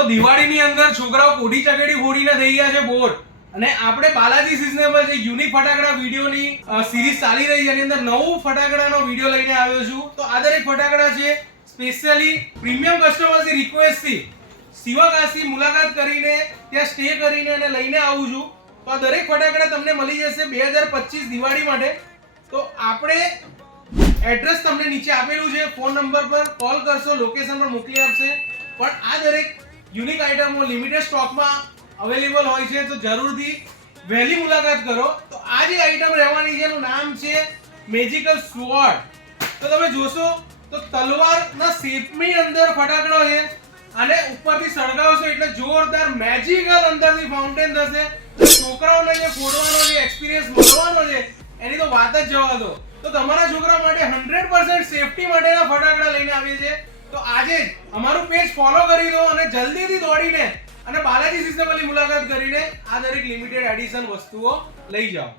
તો દિવાળીની અંદર છોકરાઓ કોડી ચકેડી ફોડીને થઈ ગયા છે બોર, અને આપણે બાલાજી સિઝનેબલ જે યુનિક ફટાકડા વિડીયોની સિરીઝ ચાલી રહી છે, એની અંદર નવું ફટાકડાનો વિડીયો લઈને આવ્યો છું. તો આ દરેક ફટાકડા છે સ્પેશિયલી પ્રીમિયમ કસ્ટમર્સની રિક્વેસ્ટથી શિવકાશી મુલાકાત કરીને ત્યાં સ્ટે કરીને અને લઈને આવું છું. તો આ દરેક ફટાકડા તમને મળી જશે 2025 દિવાળી માટે. તો આપણે એડ્રેસ તમને નીચે આપેલું છે, ફોન નંબર પર કોલ કરશો, લોકેશન પર મોકલી આપશે. પણ આ દરેક યુનિક આઇટમો લિમિટેડ સ્ટોકમાં અવેલેબલ હોય છે, તો જરૂરથી વહેલી મુલાકાત કરો. તો આ જે આઇટમ રહેવાની છે એનું નામ છે મેજિકલ સ્વોર્ડ. તો તમે જોશો તો તલવારના શેપની અંદર ફટાકડો છે, અને ઉપરથી સળગાવશો એટલે જોરદાર મેજિકલ અંદરથી ફાઉન્ટેન થશે. તો છોકરાઓને જે ફોડવાનો જે એક્સપિરિયન્સ મળવાનો છે એની તો વાત જ જવા દો. તો તમારા છોકરા માટે 100% સેફટી માટેના ફટાકડા લઈને આવીએ છીએ. તો આજે જ અમારું પેજ ફોલો કરી દો અને જલ્દીથી દોડીને અને બાલાજી સિઝનેબલની મુલાકાત કરીને આ દરેક લિમિટેડ એડિશન વસ્તુઓ લઈ જાઓ.